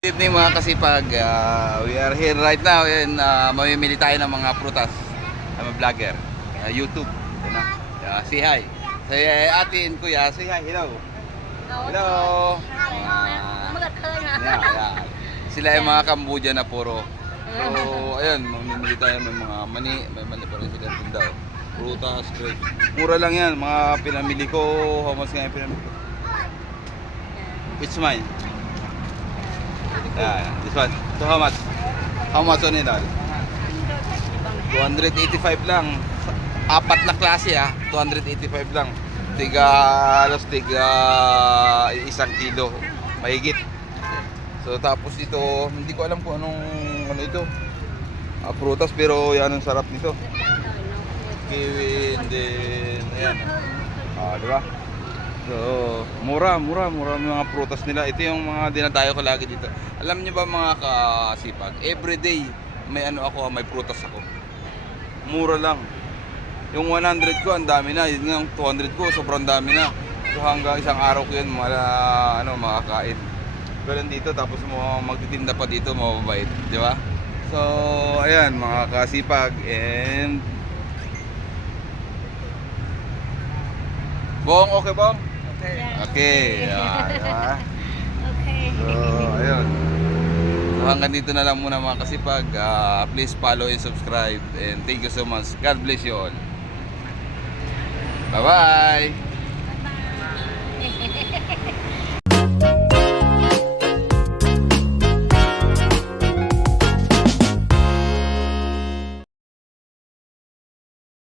Good evening mga kasipag, we are here right now and mamimili tayo ng mga prutas. I'm a vlogger, YouTube. Yan na. Say hi. Say ate and kuya, say hi. Hello. Hello. Yeah. Sila yung mga Cambodia na puro. So, ayun, mamimili tayo ng mga mani. May mani pa rin sila tinda. Prutas, grapes. Mura lang yan, mga pinamili ko. How much nga yung pinamili ko? It's mine. Yeah, this one. So how much? How much on it all? 285 lang. Apat na klase 285 lang. Halos isang kilo. Mahigit. So tapos dito, hindi ko alam kung anong ano ito. Prutas pero yan ang sarap nito. Kiwi and then ayan. Diba? So, mura yung mga prutas nila. Ito yung mga dinadayo ko lagi dito. Alam niyo ba mga kasipag, everyday may may prutas ako. Mura lang. Yung 100 ko, ang dami na. Yung 200 ko, sobrang dami na. So hanggang isang araw ko yun makakain. Pero dito, tapos mo magtitinda pa dito, mababait, di ba? So, ayan mga kasipag and Bong, okay bong? Okay. Diba? Okay. So, ayun. So, hanggang dito na lang muna mga kasipag. Please follow and subscribe. And thank you so much. God bless you all. Bye-bye. Bye-bye.